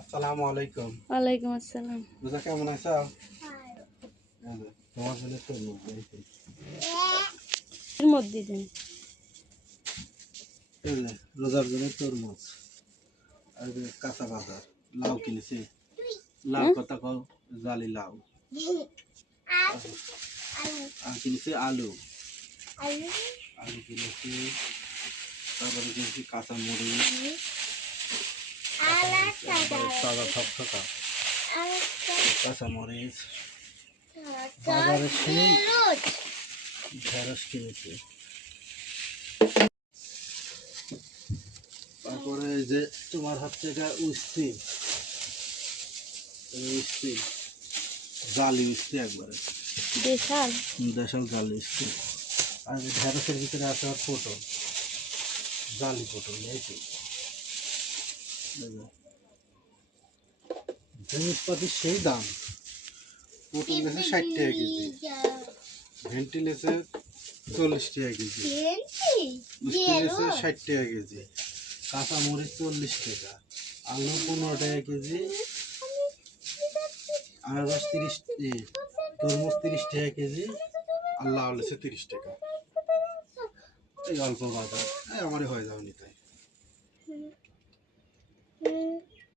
আসসালামু আলাইকুম। ওয়ালাইকুম আসসালাম। রোজা কেমন আছো? তোমার জন্য তরমুজ নিয়েছি। এর মধ্যে দেন। এই যে, রোজার জন্য তরমুজ আর এই যে কাঁচা বাজার লাউ কিনেছি। লাউ কথা কও, জালি লাউ। আর কিনেছি আলু আলু কিনেছি। তারপরে কিনেছি কাঁচা মরিচ, তাজা থকথকা কাঁচা মরিচ। বাজারে সেই ঢেঁড়স কিনেছি। তারপরে এই যে তোমার হচ্ছে এটা উস্তি, উস্তি জালি উস্তি একবারে দেশাল দেশাল জালি উস্তি। আর এই ঢেঁড়সের ভিতরে আছে আর পটল, জালি পটল। এই তো জিনিসপাতির সেই দাম। পটল লেছে 60 টাকা কেজি, ভেন্টি লেছে 40 টাকা কেজি, উস্তি লেছে 60 টাকা কেজি, কাঁচা মরিচ 40 টাকা, আলু 15 টাকা কেজি, আনারস 30, তরমুজ 30 টাকা কেজি, আর লাউ লেছে 30 টাকা। এই অল্প বাজার, আমারই হয়ে যাবে নিতে।